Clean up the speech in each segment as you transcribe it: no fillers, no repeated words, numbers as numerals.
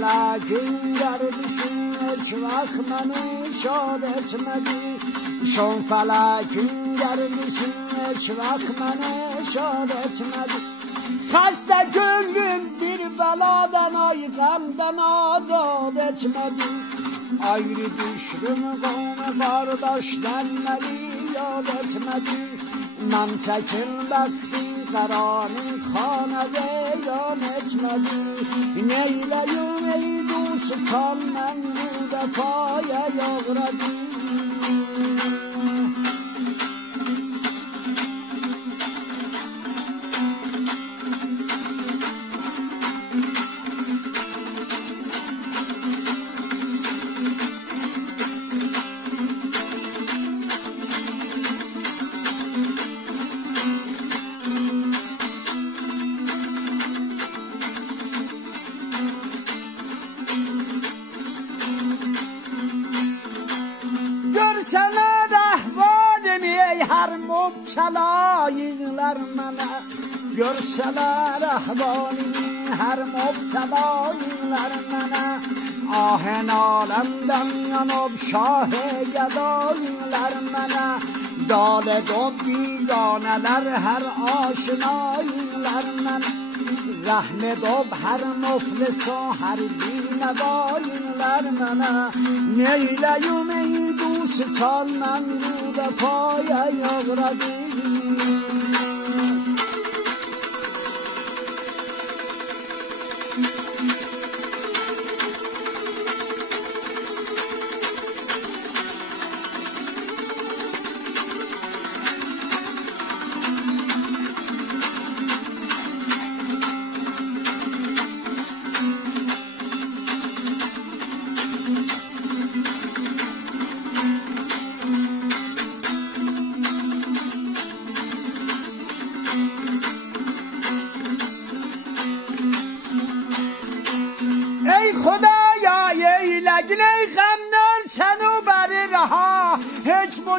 فلکین گردشون هیچ وقت منو شاد etmedi شون فلکین گردشون هیç وقت منو شاد etmedi خسته gönlüm bir beladan ay gamdan azad etmedi ayrı düştüm kavme kardeşten beni yad etmedi من çekilmekti karanın hanede yan etmedi neyleyim ey dostum ben bu defaya yağradım مبتلایینler mənə görsələr əhvalini hər mubtəlayinlər mənə ahən aləmdən yanıb şah-ı gədayinlər mənə dal dob biganələr hər aşinayinlər mənə رحم دوب هر مفلسا هر بی‌نوایینler mənə neyləyim ey دوستان من رو به پای یغردیم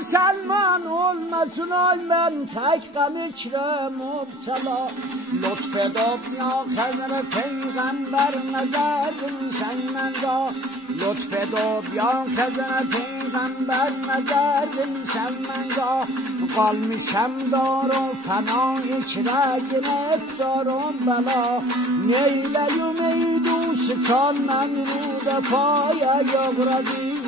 مسلمان olmasın ay ben tek kanıçrım mubtala lütf edip ya Hazret Peygamber nezarin sen menda lütf edip ya Hazret Peygamber nezarin sen menda kalmışım doğru fena içre gireftarım bela neyleyim ey dostum ben rude paya yağradım